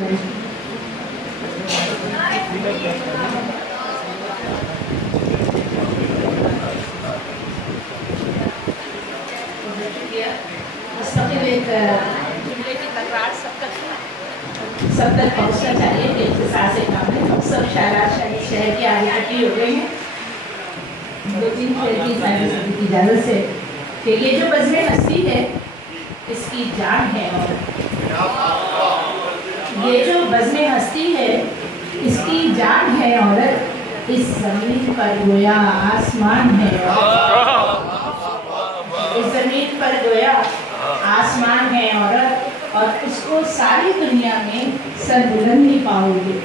सब तक पहुँचना चाहिए कि इंतजार से काम है। हम सब शायद शहर की आगे इकट्ठी हो गए हैं 2-3 शहर की इजाज़त से कि ये जो बज़्म हस्ती है इसकी जान है, और ये जो बज़्म हस्ती है इसकी जान है, औरत इस ज़मीन पर गोया आसमान है, इस ज़मीन पर गोया आसमान है औरत, और उसको सारी दुनिया में सरबुलंद ही पाओगे,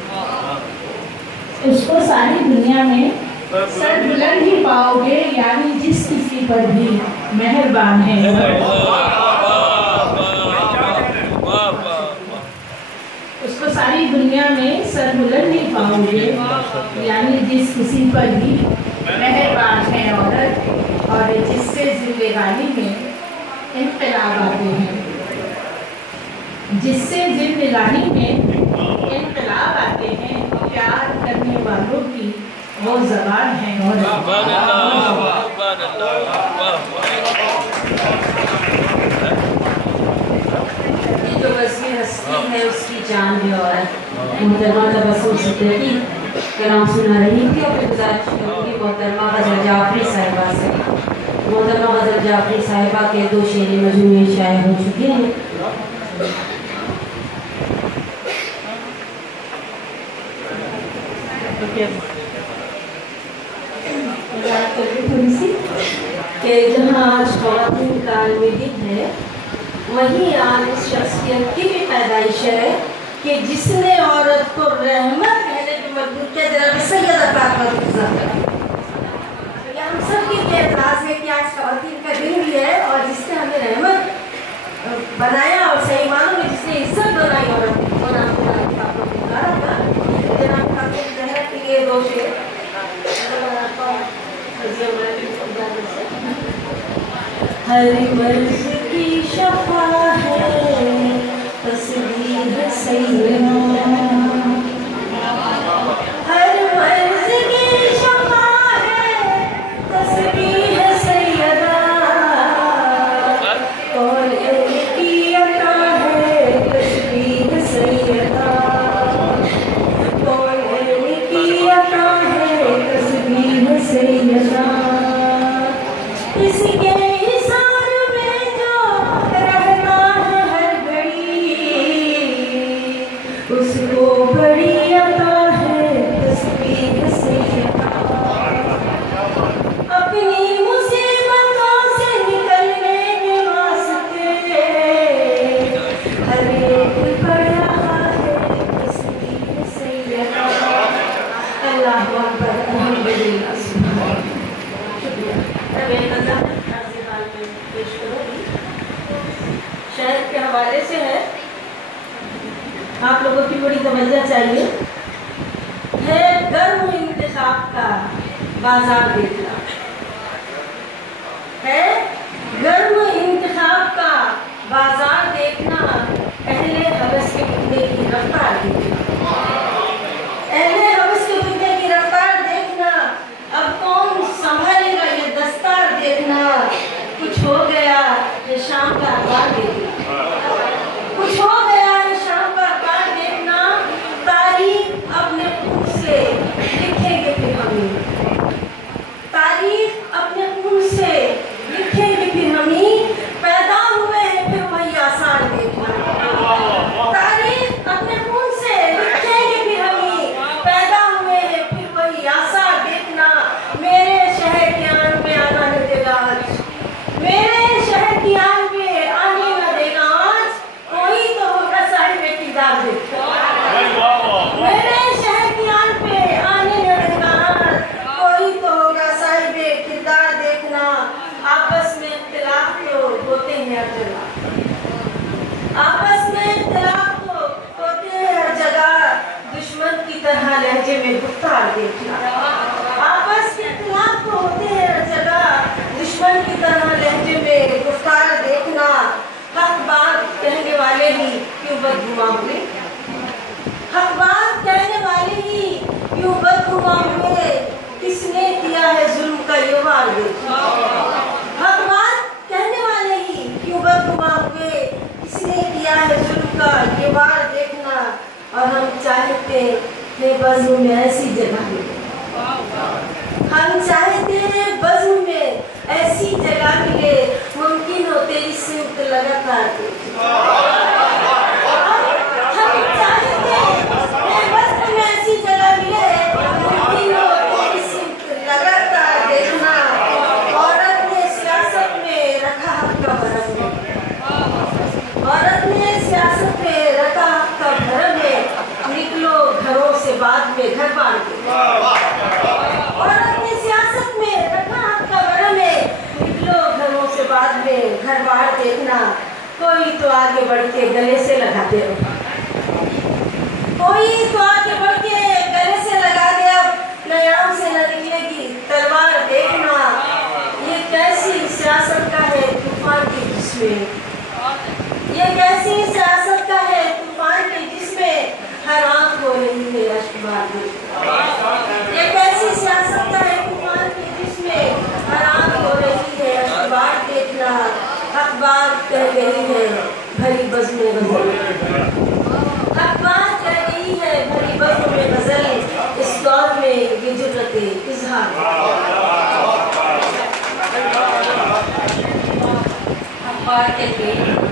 उसको सारी दुनिया में सरबुलंद ही पाओगे, यानी जिस किसी पर भी मेहरबान है। उसको सारी दुनिया में सरबुलंद ही पाओगे, यानी जिस किसी पर भी मेहरबान है औरत, और जिससे जिंदगानी में इनकलाब आते हैं, जिससे जिंदगानी में इनकलाब आते हैं। प्यार करने वालों की वो ज़बान है, और ये जो बज़्म हस्ती है उसकी जान है औरत। मोहतरमा तबस्सुम सिद्दीकी कलाम सुना रही थी, और गुजारिश करूँगी मोहतरमा गज़ल जाफरी साहिबा से। मोहतरमा गज़ल जाफरी साहिबा के 2 शेर मजमूए शाये हो चुके हैं। थोड़ी सी कि जहाँ आज ख़वातीन का आलमी दिन है, वहीं आज इस शख्सियत की भी पैदाइश है कि जिसने औरत को रहमत कहने पे मजबूर किया। जनाब सैयदा फातिमा हम सब की एतराज़ है कि आज ख़वातीन का दिन भी है, और जिसने हमें रहमत बनाया और सही मानों में जिसने इज्जत बनाई औरत को, ये 2 शेर हर मर्ज की शफा है तस्बीह सैयदा, हर मर्ज की शफा है तस्बीह सैयदा, और की अता है तस्बीह सैयदा, और की अता है तस्बीह सैयदा, इसके उसको बड़ी अता है तस्बीह सैयदा, अपनी मुसीबतों से निकलने के वास्ते हर एक पढ़ रहा है तस्बीह सैयदा। अल्लाहु अकबर, अल्हम्दुलिल्लाह, शुक्रिया। अब एक नज़र पेश करूँगी, शायद के हवाले से है, आप लोगों की बड़ी तवज्जो चाहिए। है गर्म इंतखाब का बाजार देखना, है गर्म इंतखाब का बाजार देखना, अहले हवस के कुत्ते की रफ्तार देखना, अहले हवस के कुत्ते की रफ्तार देखना, अब कौन संभालेगा ये दस्तार देखना, कुछ हो गया ये शाम का अखबार देखना, कुछ हो गया अपने खून से लिखेंगे फिर हमें, तारीख अपने खून से लिखेंगे फिर हमें, पैदा हुए हैं फिर वही आसान देखना, तारीख अपने खून से लिखेंगे फिर हमें, पैदा हुए हैं फिर वही आसान देखना। मेरे शहर के आन पे आना न देगा आज, मेरे शहर की आन पे आने न देगा आज, कोई तो होगा साहिब किरदार देखना, मेरे शहर की आन पे आने न देगा आज, कोई तो होगा साहिब किरदार देखना। आपस में इख्तिलाफ तो होते हैं हर जगह, आपस में इख्तिलाफ तो होते हैं हर जगह, दुश्मन की तरह लहजे में गुफ्तार देखना, आपस में इख्तिलाफ तो होते हैं हर जगह, दुश्मन की तरह लहजे में गुफ्तार देखना। हक बात कहने वाले ही क्यों बदगुमा हुए, बदगुमा हुए किसने किया है जुल्म का ये वार देखना। भगवान कहने वाले ही क्यों बदगुमा हुए किसने किया है जुल्म का ये वार देखना। और हम चाहते हैं बज़्म में ऐसी जगह मिले, हम चाहते हैं बज़्म में ऐसी जगह मिले, मुमकिन हो तेरी सिमत लगातार हम चाहते हैं बज़्म में ऐसी जगह मिले, मुमकिन हो तेरी सिमत लगातार देखना। औरत ने सियासत में रखा हक का भरम है, औरत ने सियासत में रखा हक का भरम है, निकलो घरों से बाद में घर बार के। औरत ने सियासत में रखा हक का भरम है, निकलो घरों से बाद में घर बार देखना। कोई तो आगे बढ़ के गले से लगा दे, कोई तो आगे बढ़ के गले से लगा दे, अब नयाम से न निकलेगी तलवार देखना। ये कैसी सियासत का है तूफान के जिसमें, ये कैसी सियासत का है तूफान के जिसमें हर आंख हो रही है अश्कबार देखना। ये कैसी सियासत का है तूफान के जिसमें हर आंख हो रही है अश्कबार देखना। अखबार कह गई है भरी बज़्म में गज़ल, अखबार कह गई है भरी बज़्म में गज़ल, इस दौर में ये जुर्रते इज़हार। अखबार कह गई